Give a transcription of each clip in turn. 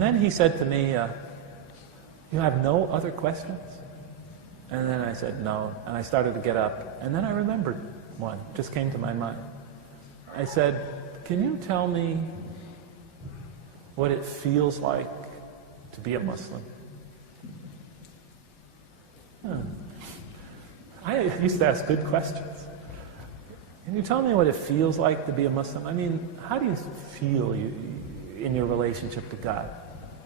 And then he said to me, you have no other questions? And then I said, no. And I started to get up. And then I remembered one, just came to my mind. I said, can you tell me what it feels like to be a Muslim? I used to ask good questions. Can you tell me what it feels like to be a Muslim? I mean, how do you feel in your relationship to God?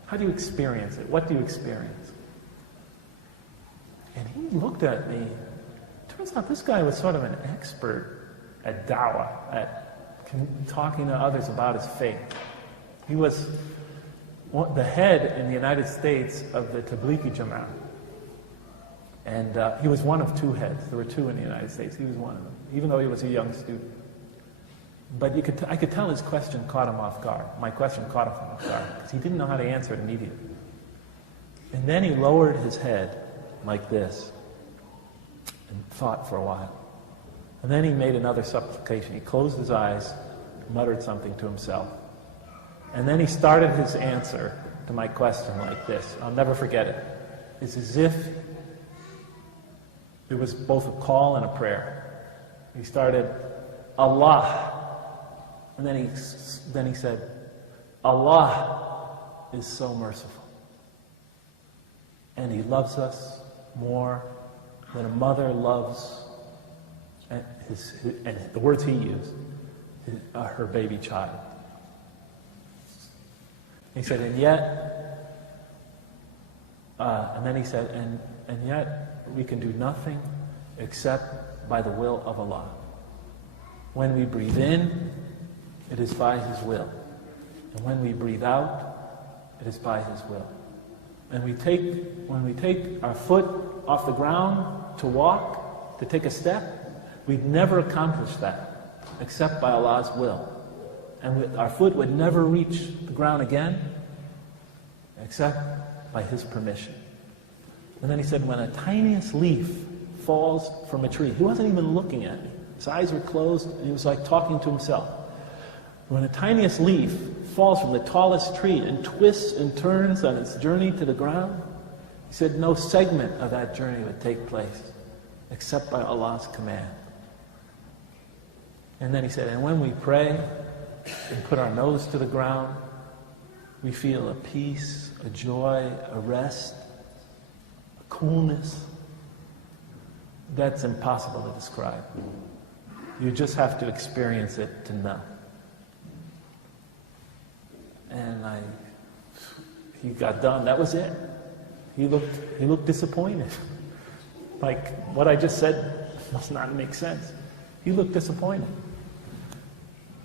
How do you experience it? What do you experience? And he looked at me. Turns out this guy was sort of an expert at dawah, at talking to others about his faith. He was the head in the United States of the Tablighi Jama'ah. And he was one of two heads. There were two in the United States. He was one of them, even though he was a young student. But I could tell his question caught him off guard. My question caught him off guard, because he didn't know how to answer it immediately. And then he lowered his head like this and thought for a while. And then he made another supplication. He closed his eyes, muttered something to himself. And then he started his answer to my question like this. I'll never forget it. It's as if it was both a call and a prayer. He started, Allah. And then he said, Allah is so merciful. And He loves us more than a mother loves, and the words he used, her baby child. He said, and yet, and then he said, and yet we can do nothing except by the will of Allah. When we breathe in, it is by His will. And when we breathe out, it is by His will. And when we take our foot off the ground to walk, to take a step, we'd never accomplish that except by Allah's will. And our foot would never reach the ground again except by His permission. And then he said, when a tiniest leaf falls from a tree, he wasn't even looking at me. His eyes were closed, and he was like talking to himself. When a tiniest leaf falls from the tallest tree and twists and turns on its journey to the ground, he said no segment of that journey would take place except by Allah's command. And then he said, and when we pray and put our nose to the ground, we feel a peace, a joy, a rest, a coolness that's impossible to describe. You just have to experience it to know. And he got done. That was it. He looked disappointed. Like what I just said must not make sense. He looked disappointed.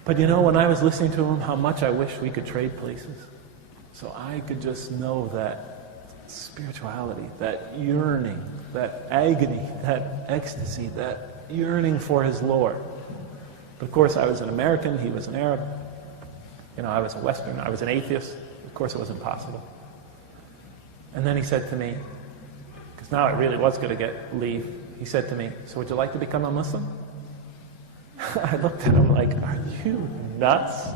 But you know, when I was listening to him, how much I wish we could trade places. So I could just know that spirituality, that yearning, that agony, that ecstasy, that yearning for his Lord. But of course, I was an American, he was an Arab. You know, I was a Western, I was an atheist. Of course, it was impossible. And then he said to me, because now I really was going to leave, he said to me, so would you like to become a Muslim? I looked at him like, are you nuts?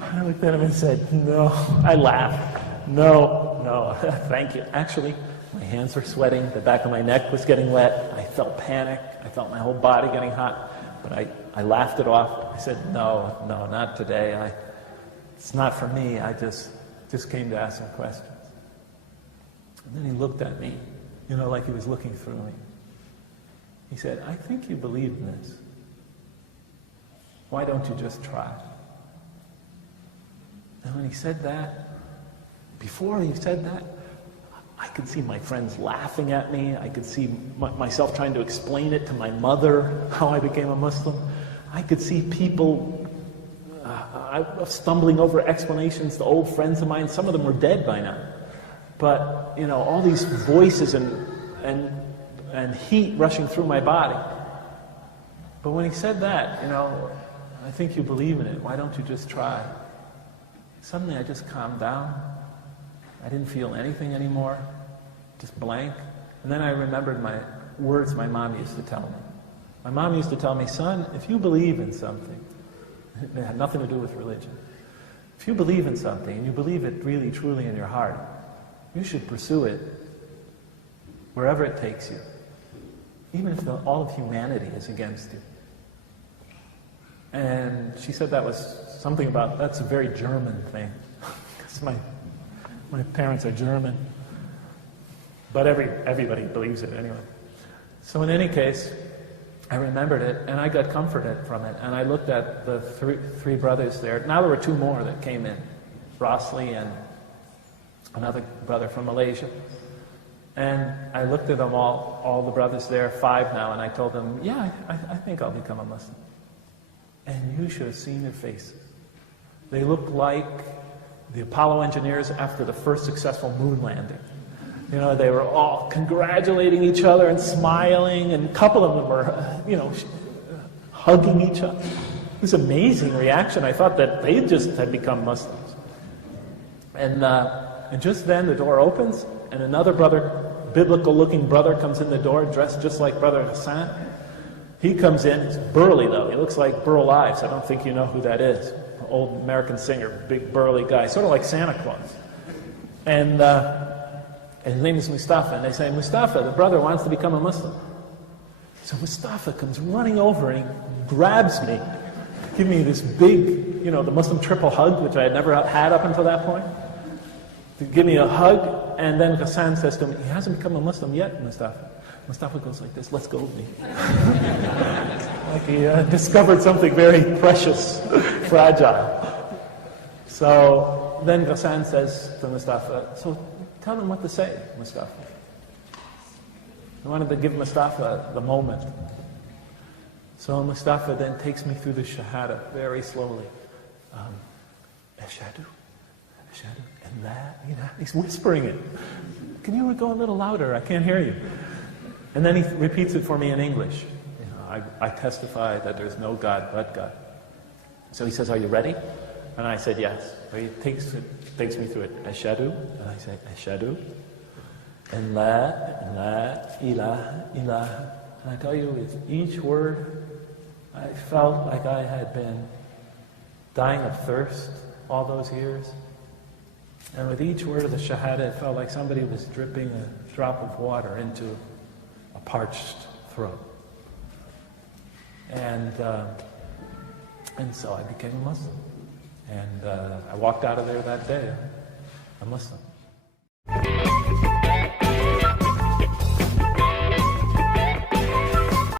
I looked at him and said, no. I laughed. No, thank you. Actually, my hands were sweating, the back of my neck was getting wet, I felt panic, I felt my whole body getting hot. But I laughed it off. I said, no, not today. It's not for me. I just came to ask some questions. And then he looked at me, you know, like he was looking through me. He said, I think you believe in this. Why don't you just try? And when he said that, before he said that, I could see my friends laughing at me. I could see myself trying to explain it to my mother, how I became a Muslim. I could see people stumbling over explanations to old friends of mine. Some of them were dead by now. But, you know, all these voices and heat rushing through my body. But when he said that, you know, I think you believe in it. Why don't you just try? Suddenly I just calmed down. I didn't feel anything anymore, just blank. And then I remembered my words my mom used to tell me. My mom used to tell me, son, if you believe in something, it had nothing to do with religion. If you believe in something, and you believe it really, truly in your heart, you should pursue it wherever it takes you, even if all of humanity is against you. And she said that was something about, that's a very German thing, because my parents are German. But everybody believes it anyway. So in any case, I remembered it, and I got comforted from it. And I looked at the three brothers there. Now there were two more that came in, Rossley and another brother from Malaysia. And I looked at them all the brothers there, 5 now, and I told them, yeah, I think I'll become a Muslim. And you should have seen their faces. They looked like the Apollo engineers after the first successful moon landing. You know, they were all congratulating each other and smiling, and a couple of them were, hugging each other. It was an amazing reaction. I thought that they just had become Muslims. And just then the door opens, and another brother, biblical-looking brother, comes in the door, dressed just like Brother Hassan. He comes in, he's burly though. He looks like Burl Ives. I don't think you know who that is. An old American singer, big burly guy, sort of like Santa Claus. And his name is Mustafa, and they say, Mustafa, the brother wants to become a Muslim. So Mustafa comes running over and he grabs me, give me this big, the Muslim triple hug, which I had never had up until that point. To give me a hug, and then Hassan says to him, he hasn't become a Muslim yet, Mustafa. Mustafa goes like this, let's go with me. Like he discovered something very precious, fragile. So then Hassan says to Mustafa, so tell them what to say, Mustafa. I wanted to give Mustafa the moment. So Mustafa then takes me through the Shahada very slowly. Ashhadu, Ashhadu, and that, he's whispering it. Can you go a little louder? I can't hear you. And then he repeats it for me in English. I testify that there's no God but God. So he says, are you ready? And I said, yes. So he takes me through it. Ashhadu, and I say, Ashhadu, and la ilaha illallah. And I tell you, with each word, I felt like I had been dying of thirst all those years. And with each word of the Shahada, it felt like somebody was dripping a drop of water into a parched throat. And so I became a Muslim. And I walked out of there that day, a Muslim.